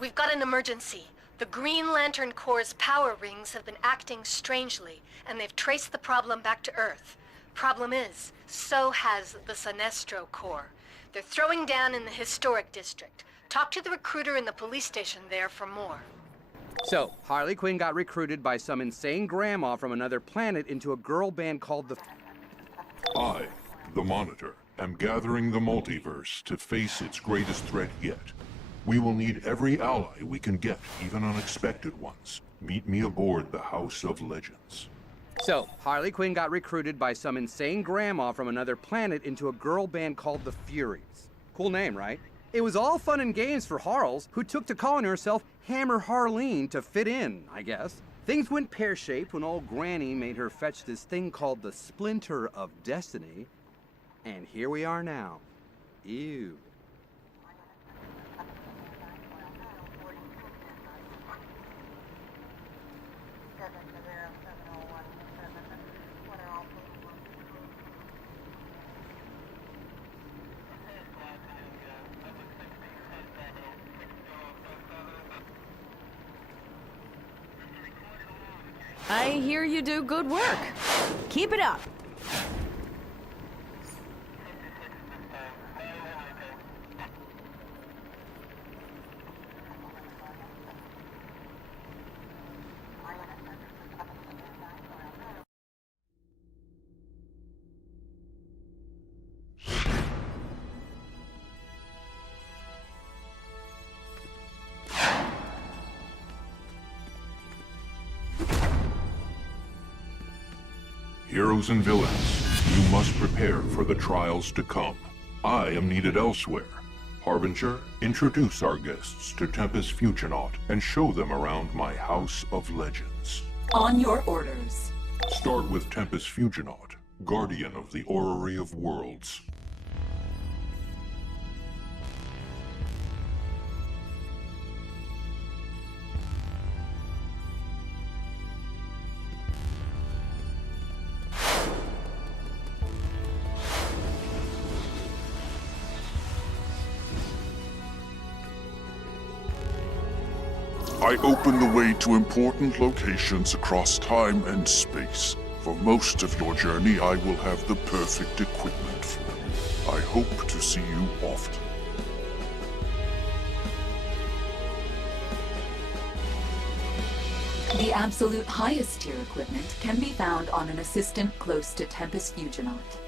We've got an emergency. The Green Lantern Corps' power rings have been acting strangely, and they've traced the problem back to Earth. Problem is, so has the Sinestro Corps. They're throwing down in the historic district. Talk to the recruiter in the police station there for more. So, Harley Quinn got recruited by some insane grandma from another planet into a girl band called the... I, the Monitor, am gathering the multiverse to face its greatest threat yet. We will need every ally we can get, even unexpected ones. Meet me aboard the House of Legends. So, Harley Quinn got recruited by some insane grandma from another planet into a girl band called the Furies. Cool name, right? It was all fun and games for Harls, who took to calling herself Hammer Harleen to fit in, I guess. Things went pear-shaped when old Granny made her fetch this thing called the Splinter of Destiny. And here we are now. Ew. I hear you do good work. Keep it up. Heroes and villains, you must prepare for the trials to come. I am needed elsewhere. Harbinger, introduce our guests to Tempus Fuginaut and show them around my House of Legends. On your orders. Start with Tempus Fuginaut, guardian of the Orrery of Worlds. I open the way to important locations across time and space. For most of your journey, I will have the perfect equipment for you. I hope to see you often. The absolute highest tier equipment can be found on an assistant close to Tempus Fuginaut.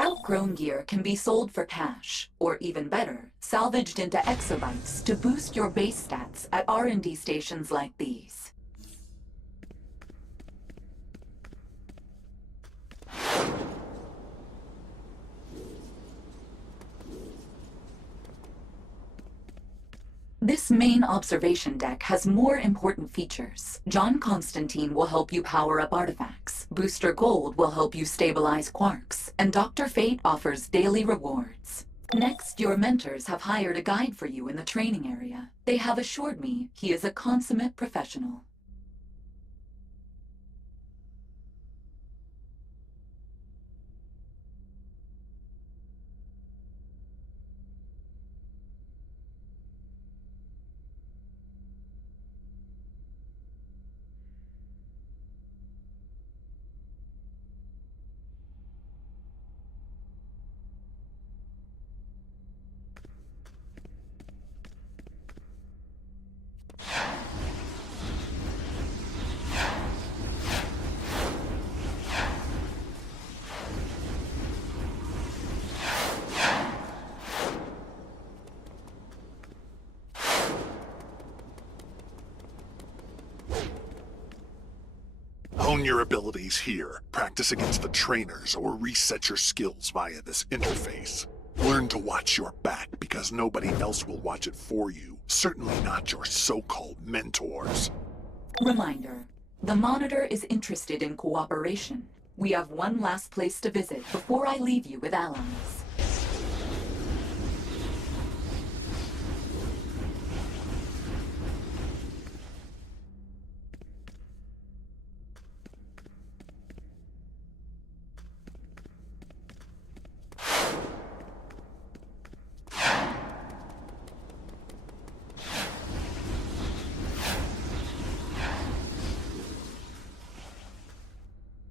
Outgrown gear can be sold for cash, or even better, salvaged into exobytes to boost your base stats at R&D stations like these. This main observation deck has more important features. John Constantine will help you power up artifacts. Booster Gold will help you stabilize quarks. And Dr. Fate offers daily rewards. Next, your mentors have hired a guide for you in the training area. They have assured me he is a consummate professional. Hone your abilities here. Practice against the trainers or reset your skills via this interface. Learn to watch your back because nobody else will watch it for you. Certainly not your so-called mentors. Reminder, the Monitor is interested in cooperation. We have one last place to visit before I leave you with allies.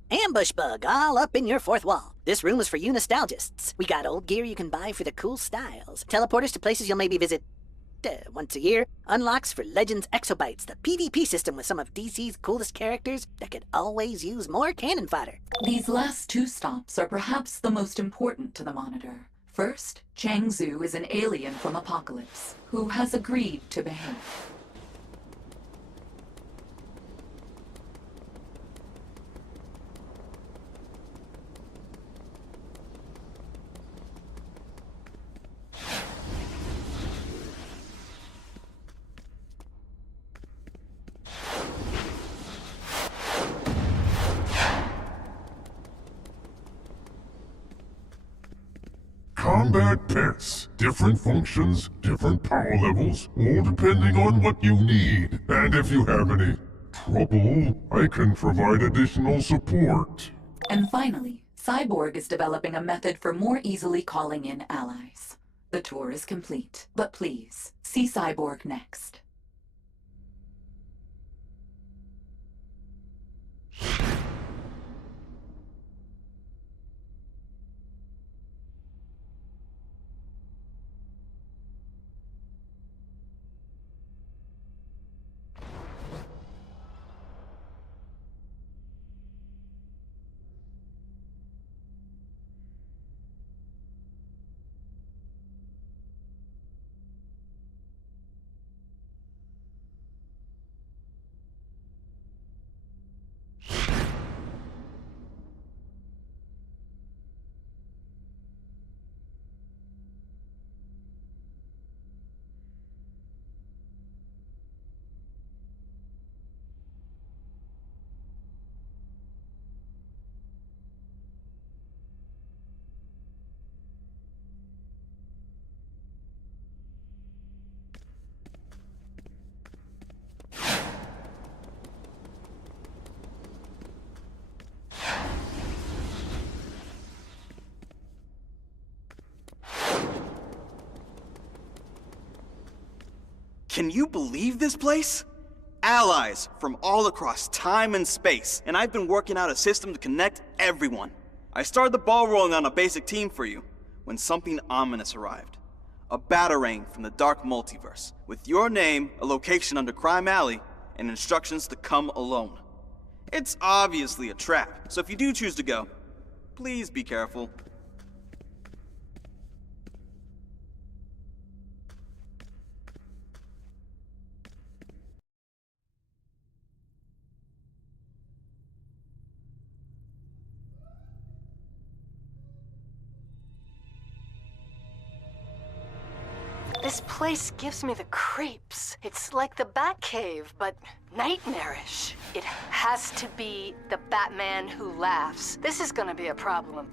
Ambush bug all up in your fourth wall. This room is for you nostalgists. We got old gear you can buy for the cool styles. Teleporters to places you'll maybe visit once a year. Unlocks for Legends Exobytes, the PvP system with some of DC's coolest characters that could always use more cannon fodder. These last two stops are perhaps the most important to the Monitor. First, Chang Zhu is an alien from Apocalypse, who has agreed to behave. Combat pets. Different functions, different power levels, all depending on what you need. And if you have any trouble, I can provide additional support. And finally, Cyborg is developing a method for more easily calling in allies. The tour is complete, but please, see Cyborg next. Can you believe this place? Allies from all across time and space, and I've been working out a system to connect everyone. I started the ball rolling on a basic team for you when something ominous arrived. A batarang from the dark multiverse, with your name, a location under Crime Alley, and instructions to come alone. It's obviously a trap, so if you do choose to go, please be careful. This place gives me the creeps. It's like the Batcave, but nightmarish. It has to be the Batman who laughs. This is gonna be a problem.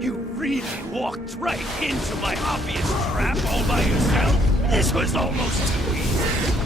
You really walked right into my obvious trap all by yourself? This was almost too easy.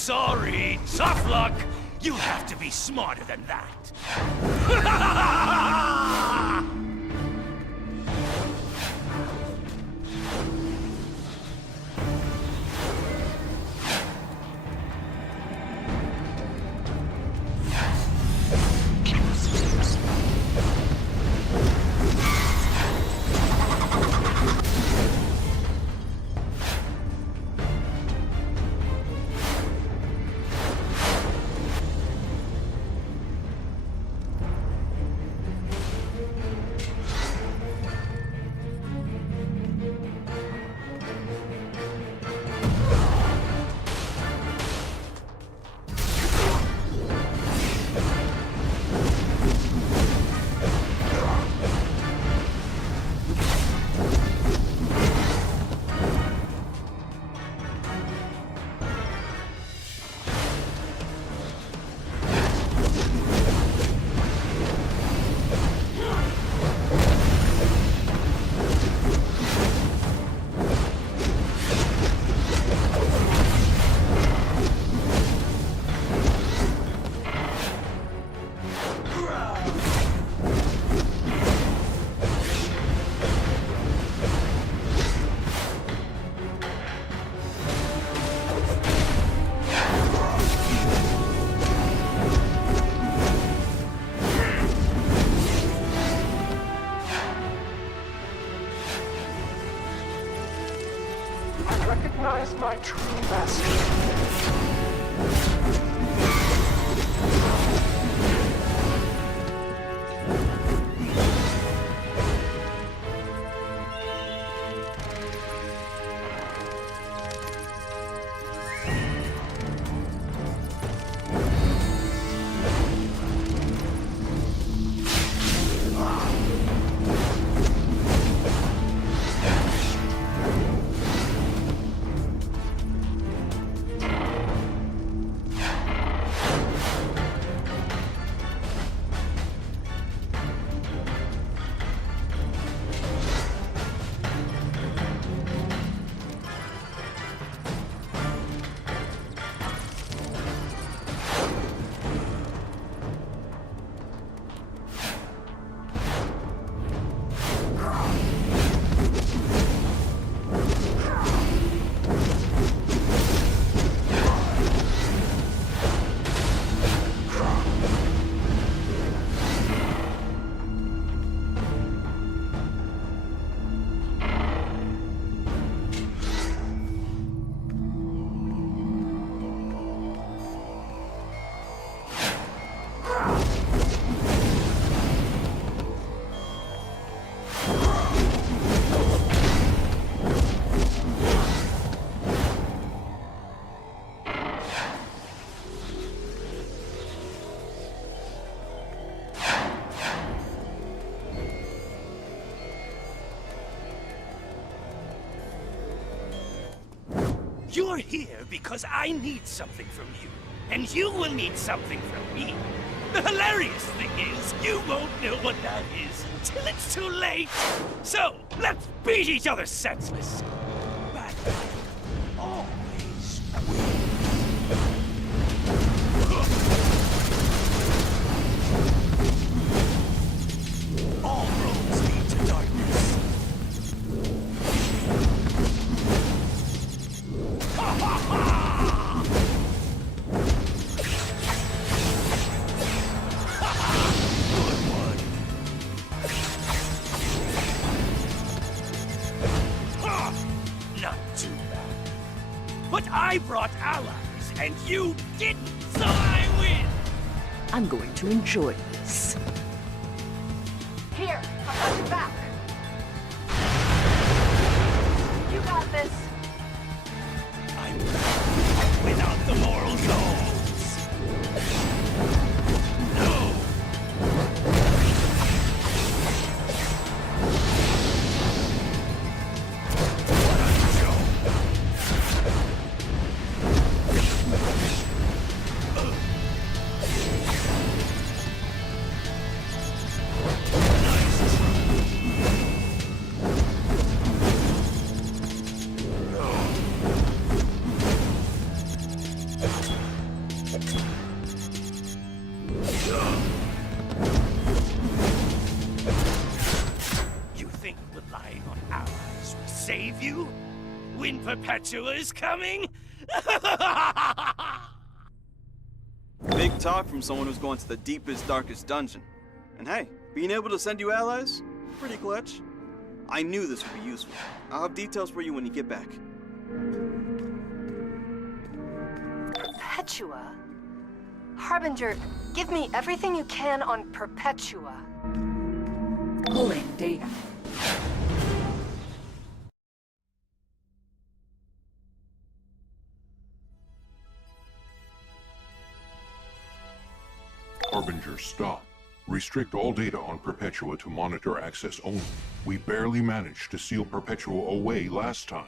sorry. Tough luck. You'll have to be smarter than that. Recognize my true master. You're here because I need something from you, and you will need something from me. The hilarious thing is, you won't know what that is until it's too late. So, let's beat each other senseless. Bad guy always wins. All roads lead to darkness. Ha ha ha! Good one. Ha! Not too bad. But I brought allies, and you didn't, so I win! I'm going to enjoy this. Here, I've got your back. You got this. I'm back without the moral codes. No! What a joke! Nice try. Perpetua is coming? Big talk from someone who's going to the deepest, darkest dungeon. And hey, being able to send you allies? Pretty clutch. I knew this would be useful. I'll have details for you when you get back. Perpetua? Harbinger, give me everything you can on Perpetua. Pulling data. Harbinger, stop. Restrict all data on Perpetua to monitor access only. We barely managed to seal Perpetua away last time.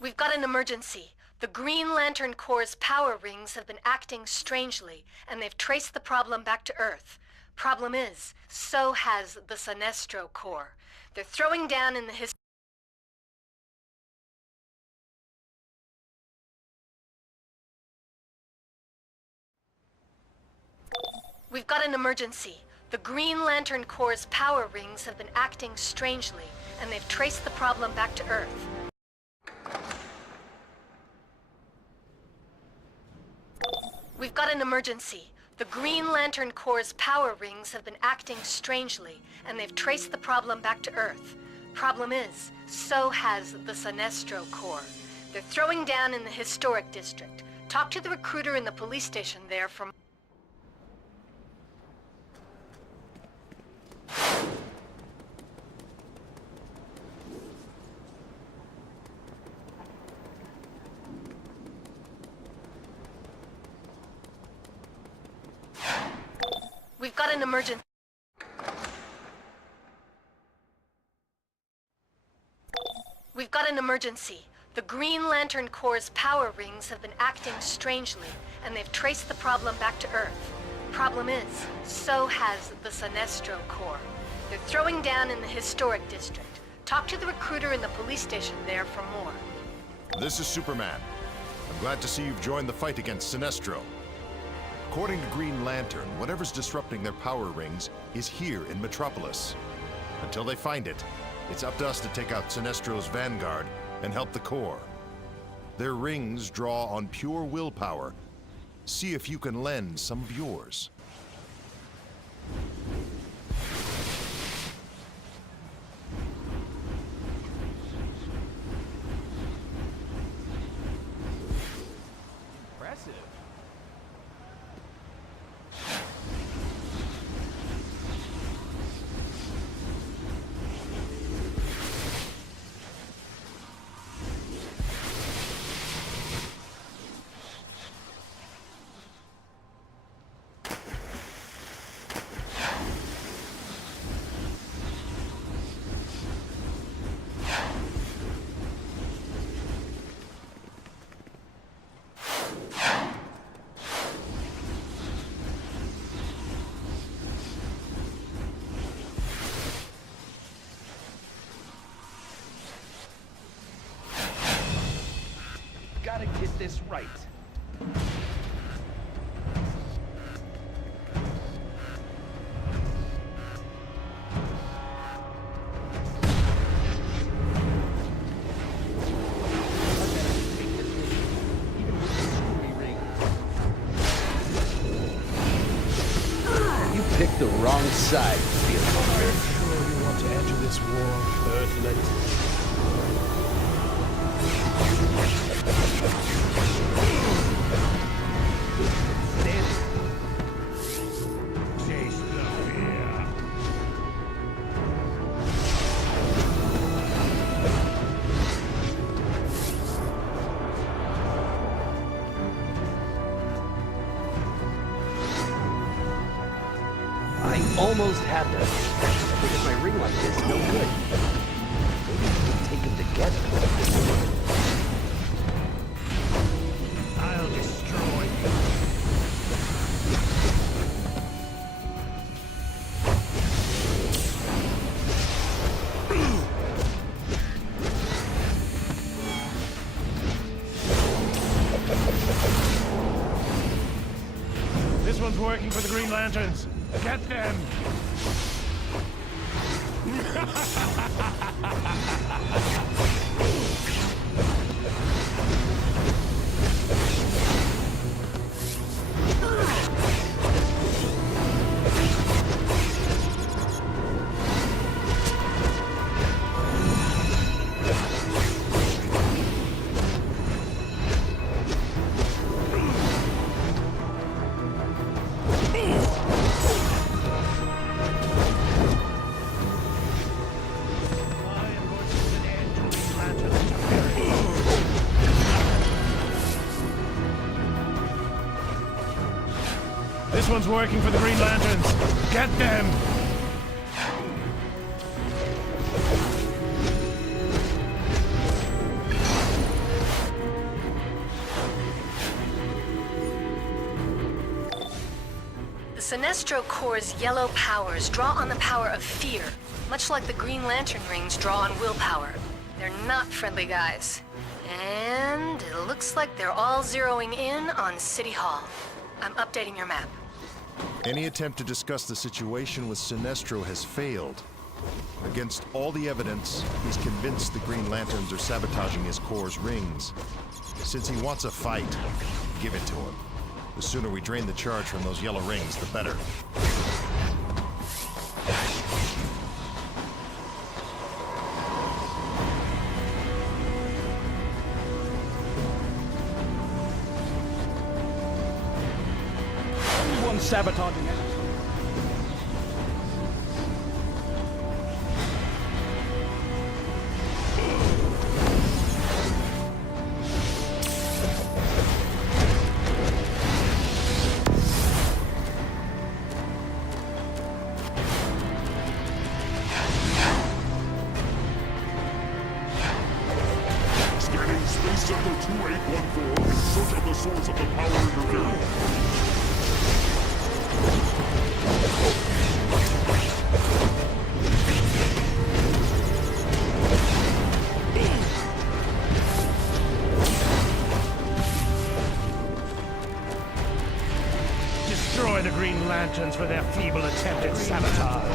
We've got an emergency. The Green Lantern Corps' power rings have been acting strangely, and they've traced the problem back to Earth. Problem is, so has the Sinestro Corps. They're throwing down in the We've got an emergency. The Green Lantern Corps' power rings have been acting strangely, and they've traced the problem back to Earth. We've got an emergency. The Green Lantern Corps' power rings have been acting strangely, and they've traced the problem back to Earth. Problem is, so has the Sinestro Corps. They're throwing down in the Historic District. Talk to the recruiter in the police station there for... We've got an emergency. We've got an emergency. The Green Lantern Corps' power rings have been acting strangely, and they've traced the problem back to Earth. Problem is, so has the Sinestro Corps. They're throwing down in the Historic District. Talk to the recruiter in the police station there for more. This is Superman. I'm glad to see you've joined the fight against Sinestro. According to Green Lantern, whatever's disrupting their power rings is here in Metropolis. Until they find it, it's up to us to take out Sinestro's vanguard and help the Corps. Their rings draw on pure willpower. See if you can lend some of yours. gotta get this right. You picked the wrong side, Fieldmonger. Sure you want to enter this war, Earthlet? Taste the fear. I almost had them. Because my ring like this, no good. Maybe we can take them together. I'll destroy you. This one's working for the Green Lanterns. Get them! This one's working for the Green Lanterns. Get them! The Sinestro Corps' yellow powers draw on the power of fear, much like the Green Lantern rings draw on willpower. They're not friendly guys. And it looks like they're all zeroing in on City Hall. I'm updating your map. Any attempt to discuss the situation with Sinestro has failed. Against all the evidence, he's convinced the Green Lanterns are sabotaging his Corps' rings. Since he wants a fight, give it to him. The sooner we drain the charge from those yellow rings, the better. Everyone's sabotaging it. Scanning Space Center 2814 in search of the source of the power interference. Destroy the Green Lanterns for their feeble attempt at sabotage.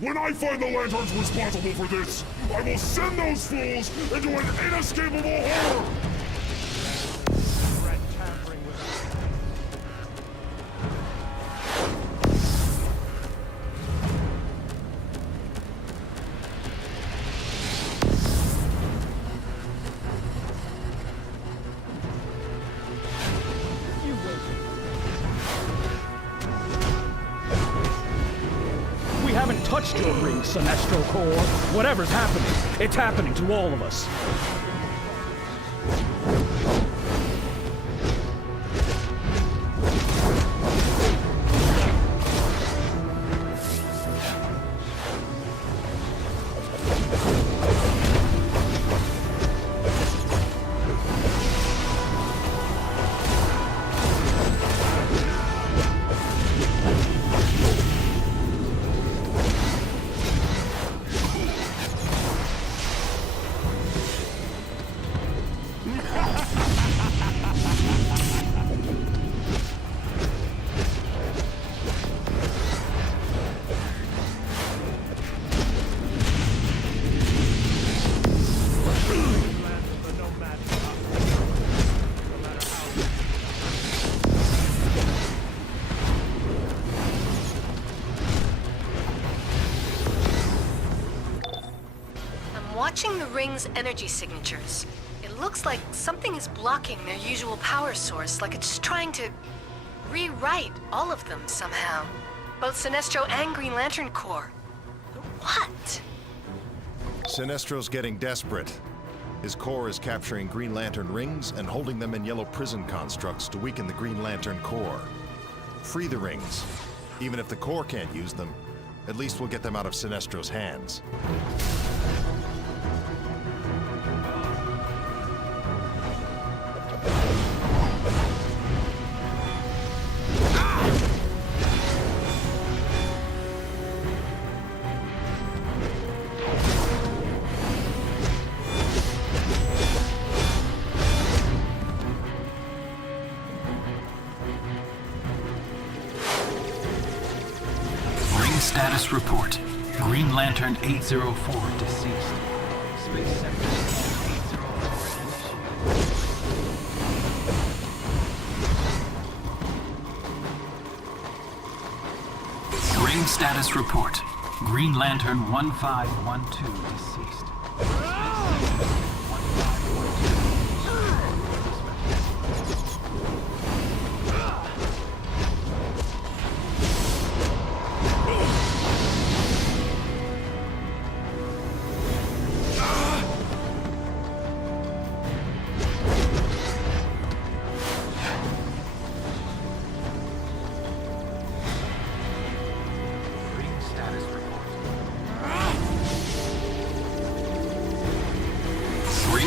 When I find the Lanterns responsible for this, I will send those fools into an inescapable horror! touched your ring, Sinestro Corps. Whatever's happening, it's happening to all of us. Watching the ring's energy signatures, it looks like something is blocking their usual power source, like it's trying to rewrite all of them somehow. Both Sinestro and Green Lantern Corps. What? Sinestro's getting desperate. His Corps is capturing Green Lantern rings and holding them in yellow prison constructs to weaken the Green Lantern Corps. Free the rings. Even if the Corps can't use them, at least we'll get them out of Sinestro's hands. Status report. Green Lantern 804 deceased. Space Sector Scan 804 initiated. Ring status report. Green Lantern 1512 deceased.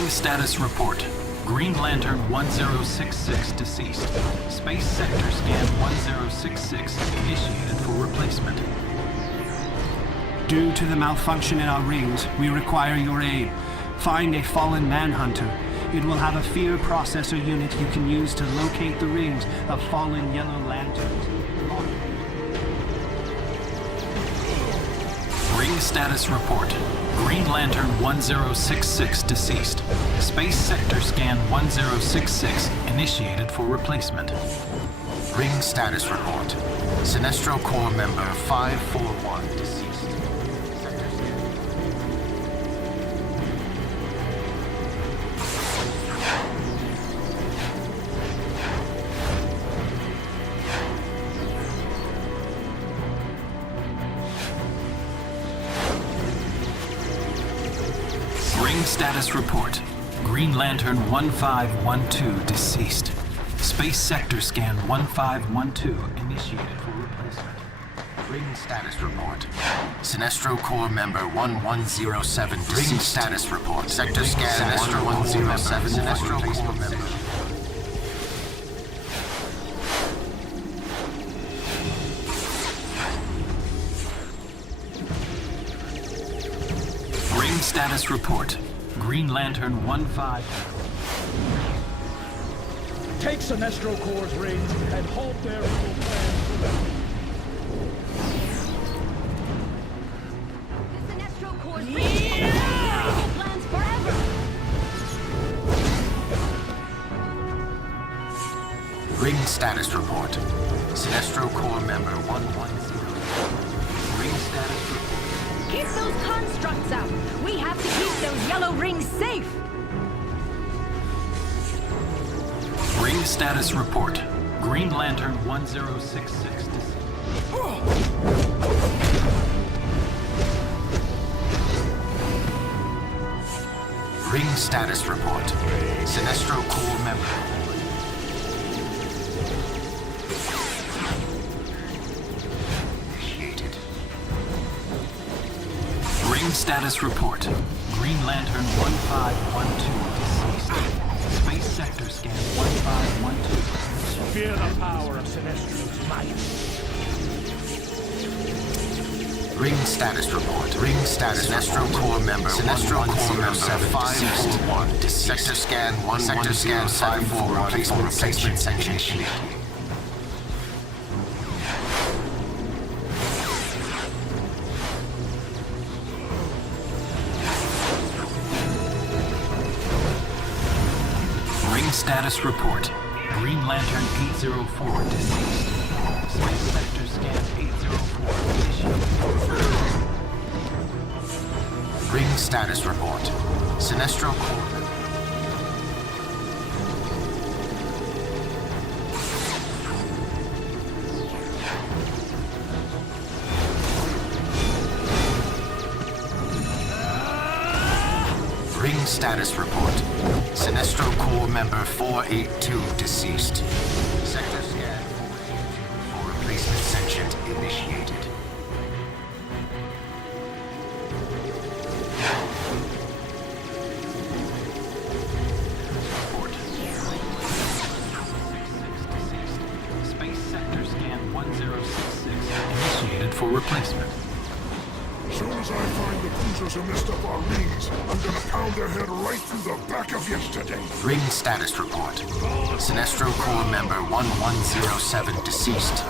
Status report. Green Lantern 1066 deceased. Space Sector Scan 1066 initiated for replacement. Due to the malfunction in our rings, we require your aid. Find a fallen manhunter. It will have a fear processor unit you can use to locate the rings of fallen Yellow Lanterns. Ring status report. Green Lantern 1066 deceased. Space Sector Scan 1066 initiated for replacement. Ring status report. Sinestro Corps member 541 deceased. Status report. Green Lantern 1512 deceased. Space Sector Scan 1512 initiated for replacement. Ring status report. Sinestro Corps member 1107 deceased. Ring status report. Sector Scan Sinestro 107 Sinestro Corps member. Ring status report. Green Lantern 15. Take Sinestro Corps' rings and halt their evil plans forever. The Sinestro Corps' rings evil plans forever. Ring status report. Sinestro Corps member 110. Ring status report. Keep those constructs out! We have to keep those yellow rings safe! Ring status report. Green Lantern 1066 deceased. Ring status report. Sinestro Corps member. Initiated. Ring status report. Green Lantern 1512 deceased. Space sector scan 1512. Fear the power of Sinestro's might. Ring status report. Ring status. Sinestro Corps member. Sinestro Corps member 541 deceased. Sector scan 541 replacement sanction. Ring status report. Green Lantern 804 deceased. Space sector scan 804 initiated. Ring status report. Sinestro Corps. Ring status report. Sinestro Corps member 482 deceased. Sector scan 482 for replacement sentient initiated. Space sector scan 1066 initiated for replacement. As soon as I find the cruisers who messed up our rings, I'm gonna pound their head right through the back of yesterday. Ring status report. Sinestro Corps member 1107 deceased.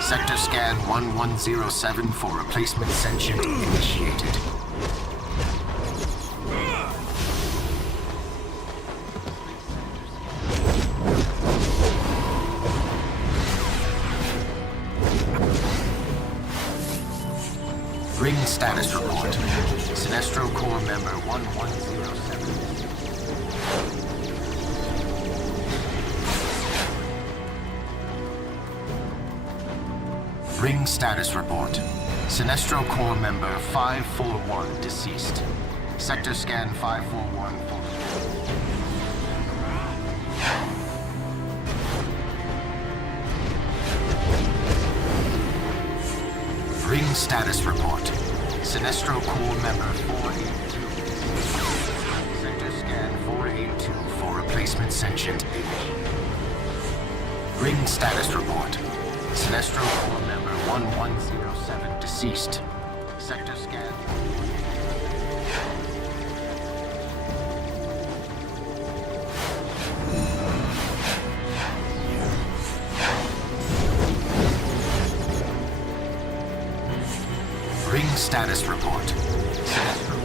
Sector scan 1107 for replacement sentient initiated. Ring status report. Sinestro Corps member 1107. Ring status report. Sinestro Corps member 541 deceased. Sector scan 541 for... Ring status report. Sinestro Corps member 482. Sector scan 482 for replacement sentient image. Ring status report. Sinestro Corps member 1107 deceased. Sector scan. Ring status report. Sinestro.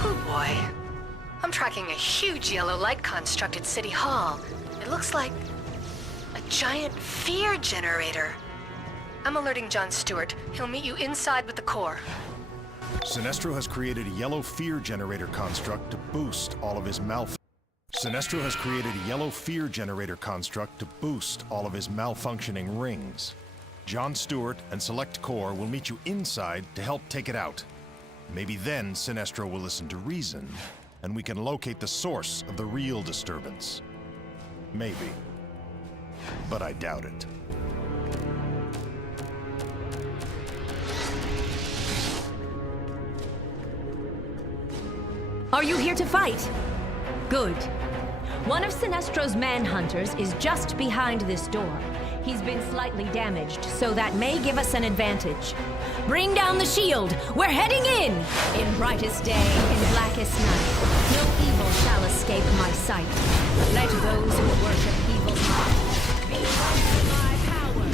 Oh boy. I'm tracking a huge yellow light construct at City Hall. It looks like a giant fear generator. I'm alerting John Stewart. He'll meet you inside with the Corps. Sinestro has created a yellow fear generator construct to boost all of his malfunctioning rings. John Stewart and Select Corps will meet you inside to help take it out. Maybe then Sinestro will listen to reason, and we can locate the source of the real disturbance. Maybe. But I doubt it. Are you here to fight? Good. One of Sinestro's manhunters is just behind this door. He's been slightly damaged, so that may give us an advantage. Bring down the shield! We're heading in! In brightest day, in blackest night, no evil shall escape my sight. Let those who worship evil's might be brought to my power.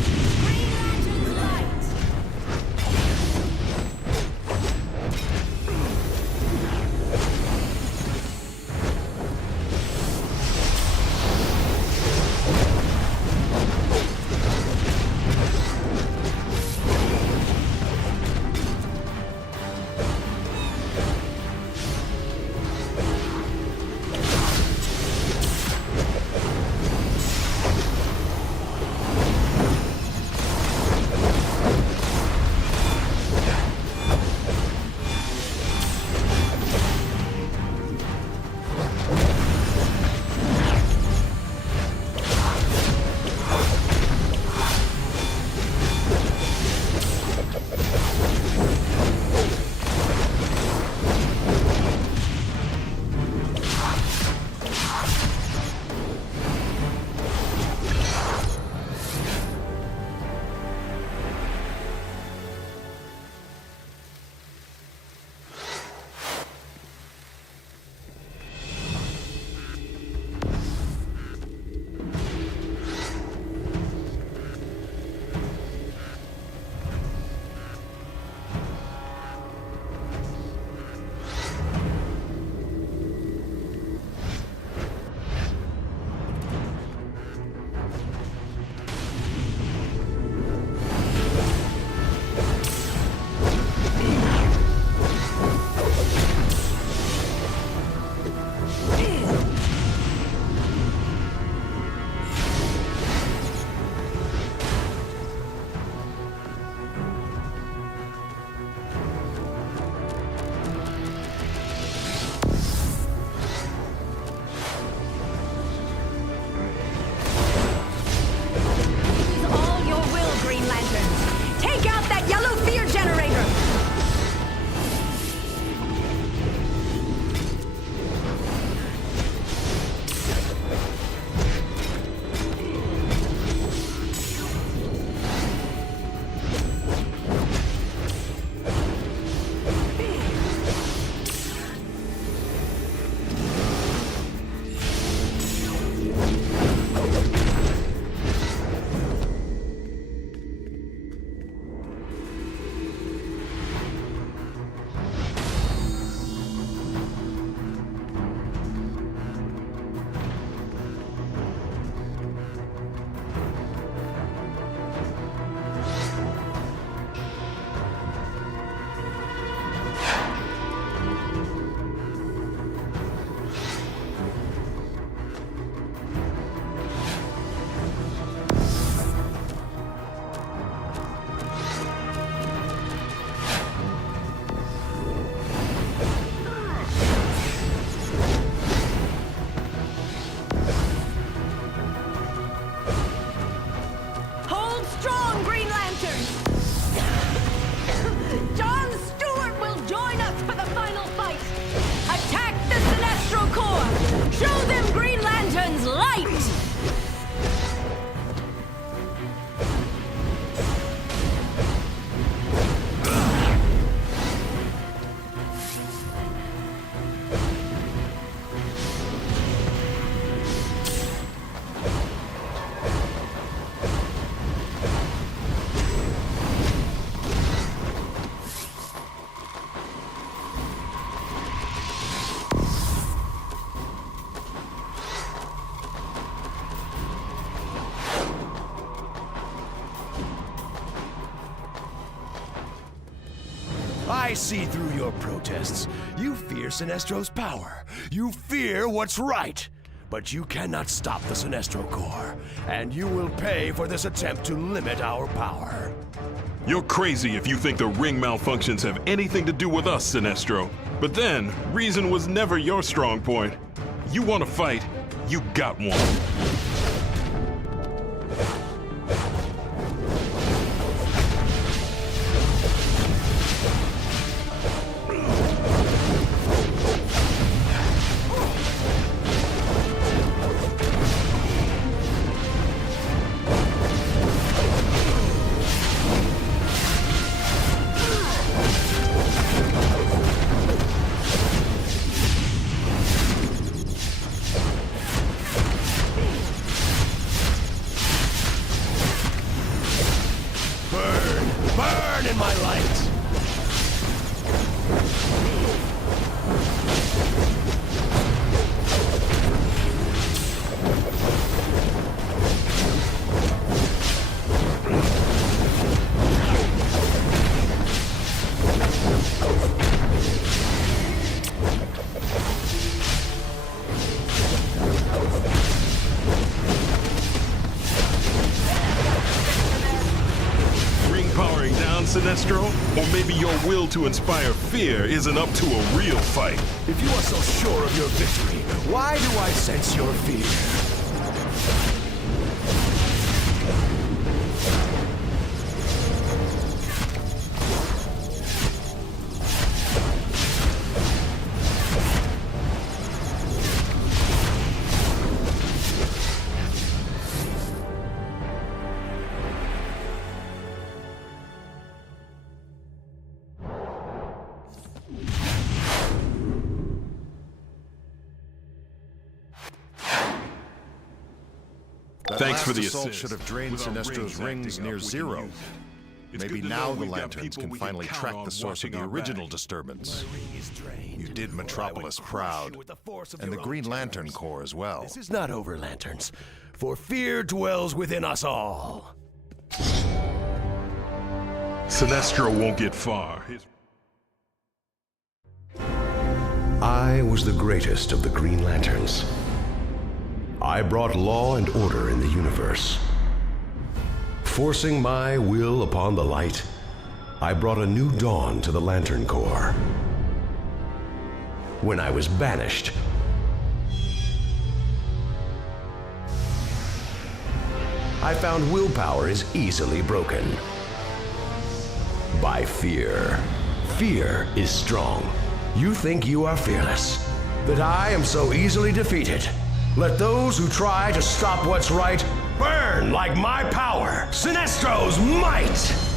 Green Lantern's light! I see through your protests. You fear Sinestro's power. You fear what's right. But you cannot stop the Sinestro Corps, and you will pay for this attempt to limit our power. You're crazy if you think the ring malfunctions have anything to do with us, Sinestro. But then, reason was never your strong point. You want to fight, you got one. Sinestro? Or maybe your will to inspire fear isn't up to a real fight? If you are so sure of your victory, why do I sense your fear? Thanks for the assault assist. should have drained With our Sinestro's rings acting up, near we can zero. use it. It's Maybe good to now know the we've got lanterns people can we finally count track on the source of watching the our original back. disturbance. You did and Metropolis grow and crush proud, you with the force of and the your own Green Lantern terrors. Corps as well. This is not over, Lanterns, for fear dwells within us all. Sinestro won't get far. I was the greatest of the Green Lanterns. I brought law and order in the universe. Forcing my will upon the light, I brought a new dawn to the Lantern Corps. When I was banished, I found willpower is easily broken. By fear. Fear is strong. You think you are fearless, that I am so easily defeated. Let those who try to stop what's right burn like my power, Sinestro's might!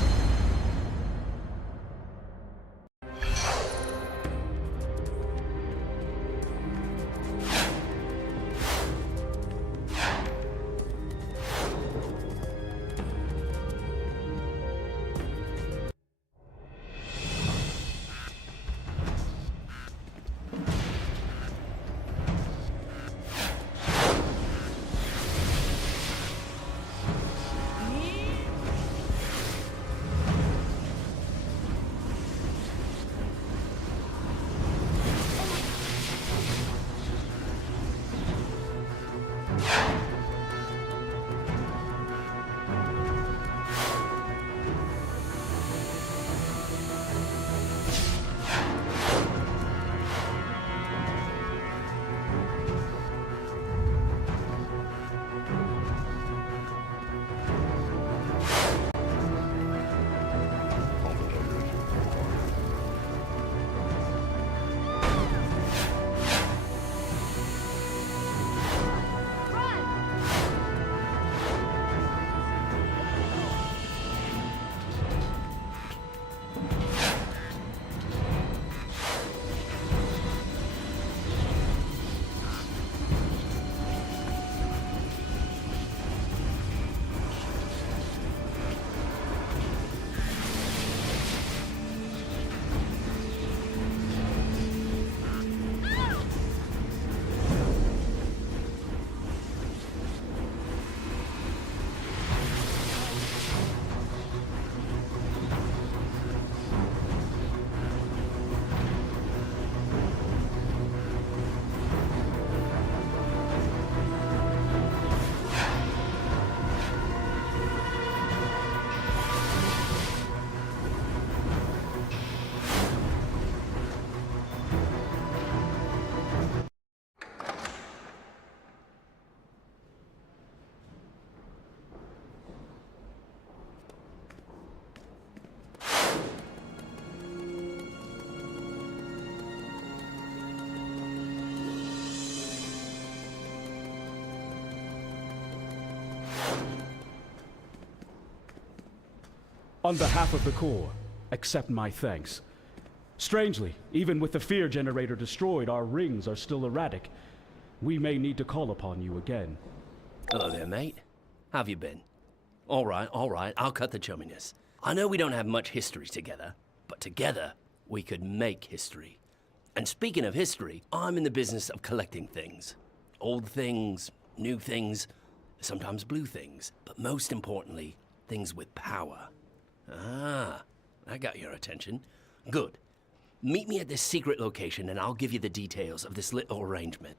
On behalf of the Corps, accept my thanks. Strangely, even with the fear generator destroyed, our rings are still erratic. We may need to call upon you again. Hello there, mate. How have you been? All right, I'll cut the chumminess. I know we don't have much history together, but together, we could make history. And speaking of history, I'm in the business of collecting things. Old things, new things, sometimes blue things, but most importantly, things with power. Ah, I got your attention. Good. Meet me at this secret location and I'll give you the details of this little arrangement.